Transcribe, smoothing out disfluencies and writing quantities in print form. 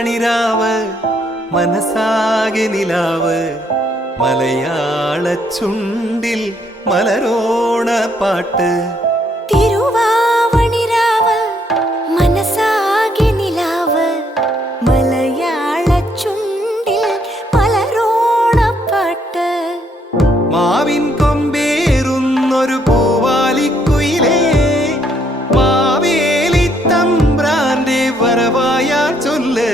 തിരുവാവണിരാവ് മനസ്സാകെ നിലാവ് മലയാള ചുണ്ടിൽ മലരോണ പാട്ട് തിരുവാവണിരാവ് മനസ്സാകെ നിലാവ് മലയാള ചുണ്ടിൽ മലരോണപ്പാട്ട് മാവിൻ കൊമ്പേറുന്നൊരു പൂവാലിക്കുയിലേ മാവേലി തമ്പ്രാന്റെ വരവായാൽ ചൊല്ല്